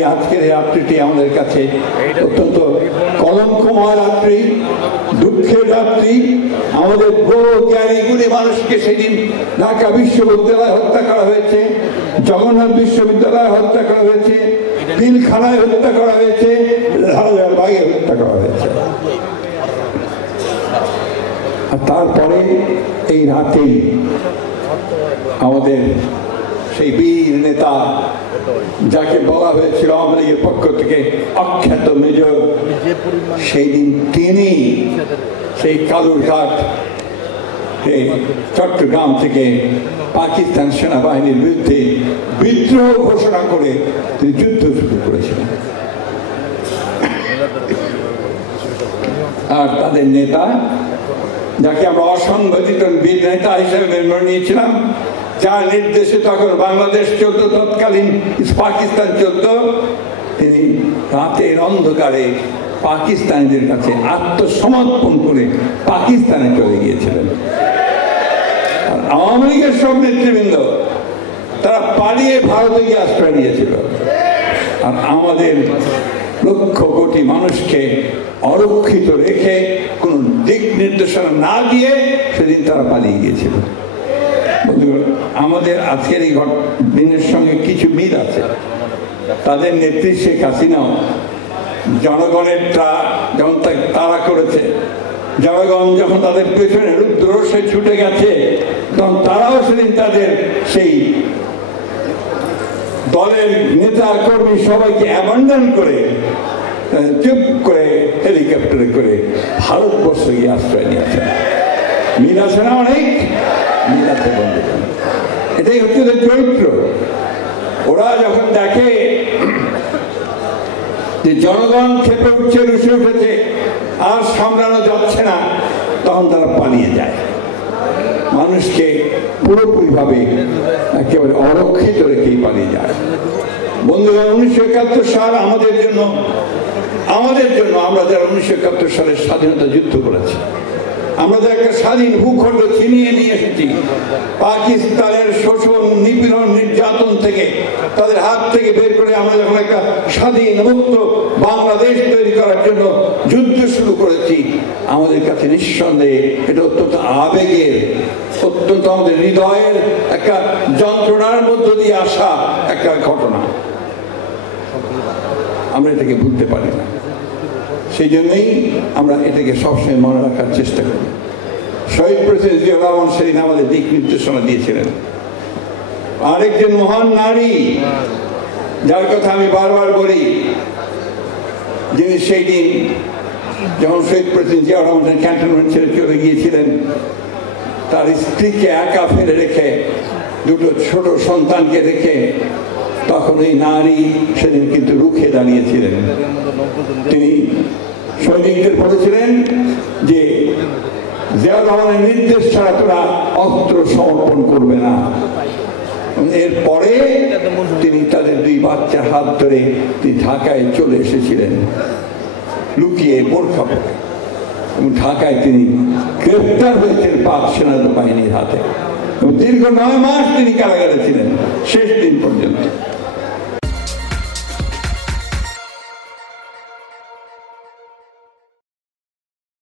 আজকের রাত্রিটি আমাদের কাছে অত্যন্ত কলঙ্কময় রাত্রি, দুঃখের রাত্রি। আমাদের বহু জ্ঞানী গুণী মানুষকে সেদিন ঢাকা বিশ্ববিদ্যালয়ে হত্যা করা হয়েছে, জগন্নাথ বিশ্ববিদ্যালয়ে হত্যা করা হয়েছে, পিলখানায় হত্যা করা হয়েছে, রাজারবাগে হত্যা করা হয়েছে। তারপরে এই রাতেই আমাদের সেই বীর নেতা, যাকে বলা হয়েছিল আওয়ামী লীগের পক্ষ থেকে অখ্যাত মেজর, সেই দিন তিনি সেই কালুরঘাট চট্টগ্রাম থেকে পাকিস্তান সেনাবাহিনীর বিরুদ্ধে বিদ্রোহ ঘোষণা করে তিনি যুদ্ধ শুরু করেছিলেন। আর তাদের নেতা, যাকে আমরা অসংগঠিত বীর নেতা হিসেবে মেনে নিয়েছিলাম, যার নির্দেশে তখন বাংলাদেশ চলতো, তৎকালীন পাকিস্তান চলতো, তিনি রাতের অন্ধকারে পাকিস্তানিদের কাছে আত্মসমর্পণ করে পাকিস্তানে চলে গিয়েছিলেন। আওয়ামী লীগের সব নেতৃবৃন্দ তারা পালিয়ে ভারতে গিয়ে আশ্রয় নিয়েছিল। আর আমাদের লক্ষ কোটি মানুষকে অরক্ষিত রেখে কোন দিক নির্দেশনা না দিয়ে সেদিন তারা পালিয়ে গিয়েছিল। আমাদের আজকের এই দিনের সঙ্গে কিছু মিল আছে। তাদের নেত্রী শেখ হাসিনাও জনগণের যখন তারা করেছে, জনগণ যখন তাদের পেছনে রুদ্রসে ছুটে গেছে, তখন তারাও সেদিন তাদের সেই দলের নেতা কর্মী সবাইকে অ্যাবান্ডন করে চুপ করে হেলিকপ্টারে করে ভারতবর্ষে গিয়ে আশ্রয় নিয়েছে। মিল আছে না অনেক? মিল আছে বন্ধুগণ। এটাই হচ্ছে চরিত্র। ওরা যখন দেখে যে জনগণ খেপে উঠছে, রুষে উঠেছে, আর সামলানো যাচ্ছে না, তখন তারা পালিয়ে যায়। মানুষকে পুরোপুরিভাবে একেবারে অরক্ষিত রেখেই পালিয়ে যায়। বন্ধুগণ, 1971 সাল আমাদের জন্য আমরা যারা 1971 সালের স্বাধীনতা যুদ্ধ করেছি, আমরা যে একটা স্বাধীন ভূখণ্ড ছিনিয়ে নিয়ে এসেছি, পাকিস্তানের শোষণ, নিপীড়ন, নির্যাতন থেকে তাদের হাত থেকে বের করে আমরা যখন একটা স্বাধীন মুক্ত বাংলাদেশ তৈরি করার জন্য যুদ্ধ শুরু করেছি, আমাদের কাছে নিঃসন্দেহে এটা অত্যন্ত আবেগের, অত্যন্ত আমাদের হৃদয়ের একটা যন্ত্রণার মধ্য দিয়ে আসা একটা ঘটনা। আমরা এটাকে ভুলতে পারি না। সেই জন্যই আমরা এটাকে সবসময় মনে রাখার চেষ্টা করি। শহীদ প্রেসিডেন্ট জিয়াউর রহমান সেদিন আমাদের দিক নির্দেশনা দিয়েছিলেন। আরেকজন মহান নারী, যার কথা আমি বারবার বলি, যিনি সেই দিন যখন শহীদ প্রেসিডেন্ট জিয়াউর রহমান ক্যান্টনমেন্ট ছেড়ে চলে গিয়েছিলেন, তার স্ত্রীকে একা ফেলে রেখে, দুটো ছোট সন্তানকে রেখে, তখন এই নারী সেদিন কিন্তু রুখে দাঁড়িয়েছিলেন। তিনি সৈনিকদের বলেছিলেন যে জিয়াউর রহমানের নির্দেশ ছাড়া তোরা অস্ত্র সমর্পণ করবে না। এরপরে তিনি তাদের দুই বাচ্চার হাত ধরে তিনি ঢাকায় চলে এসেছিলেন, লুকিয়ে বোরখা পরে, এবং ঢাকায় তিনি গ্রেফতার হয়েছেন পাক সেনাবাহিনীর হাতে। দীর্ঘ 9 মাস তিনি কারাগারে ছিলেন, শেষ দিন পর্যন্ত।